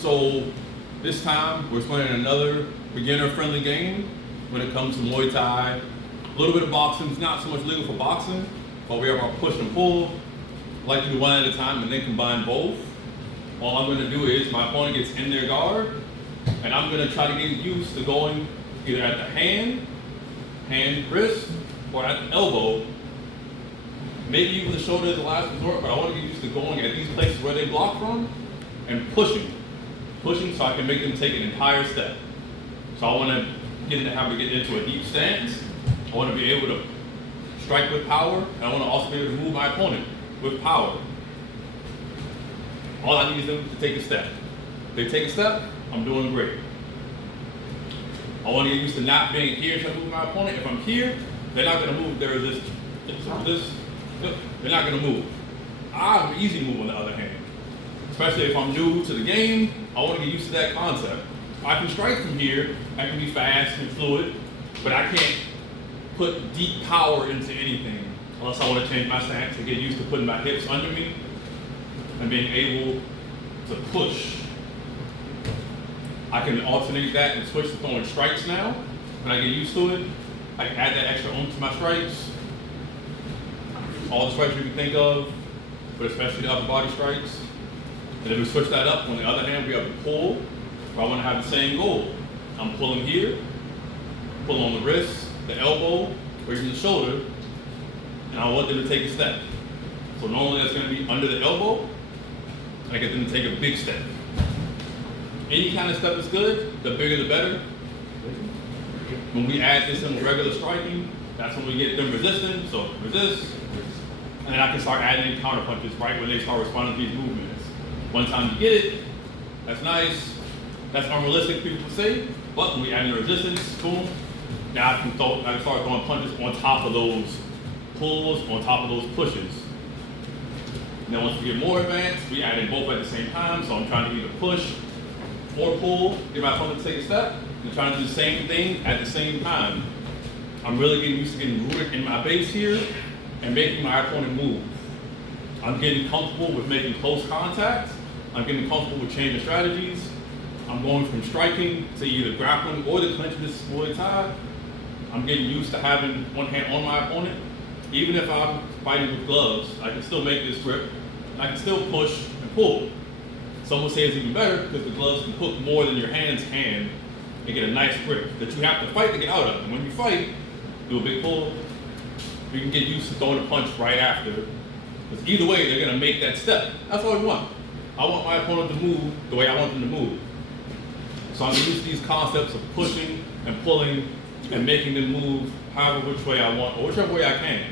So this time we're playing another beginner-friendly game when it comes to Muay Thai. A little bit of boxing. It's not so much legal for boxing, but we have our push and pull. I like to do one at a time and then combine both. All I'm going to do is my opponent gets in their guard, and I'm going to try to get used to going either at the hand, wrist, or at the elbow. Maybe even the shoulder is the last resort, but I want to get used to going at these places where they block from and pushing so I can make them take an entire step. So I want to get in the habit of getting into a deep stance. I want to be able to strike with power, and I want to also be able to move my opponent with power. All I need is them to take a step. If they take a step, I'm doing great. I want to get used to not being here to move my opponent. If I'm here, they're not going to move their resistance. They're not going to move. I'm easy to move on the other hand. Especially if I'm new to the game, I want to get used to that concept. I can strike from here, I can be fast and fluid, but I can't put deep power into anything unless I want to change my stance and get used to putting my hips under me and being able to push. I can alternate that and switch to throwing strikes now. When I get used to it, I can add that extra oomph to my strikes. All the strikes you can think of, but especially the upper body strikes. And then we switch that up. On the other hand, we have the pull, where I want to have the same goal. I'm pulling here, pull on the wrist, the elbow, or even the shoulder, and I want them to take a step. So normally that's going to be under the elbow, and I get them to take a big step. Any kind of step is good, the bigger the better. When we add this in with regular striking, that's when we get them resisting, so resist, and then I can start adding in counter punches right when they start responding to these movements. One time you get it, that's nice, that's unrealistic, people say, but when we add in the resistance, boom, now I can start throwing punches on top of those pulls, on top of those pushes. And then once we get more advanced, we add in both at the same time, so I'm trying to either push or pull, get my opponent to take a step, and trying to do the same thing at the same time. I'm really getting used to getting rooted in my base here and making my opponent move. I'm getting comfortable with making close contact. I'm getting comfortable with changing strategies. I'm going from striking to either grappling or the clinch this Muay Thai. I'm getting used to having one hand on my opponent. Even if I'm fighting with gloves, I can still make this grip. I can still push and pull. Some will say it's even better because the gloves can hook more than your hand's hand and get a nice grip that you have to fight to get out of. And when you fight, do a big pull, you can get used to throwing a punch right after. Because either way, they're going to make that step. That's all we want. I want my opponent to move the way I want them to move. So I'm going to use these concepts of pushing and pulling and making them move however which way I want, or whichever way I can.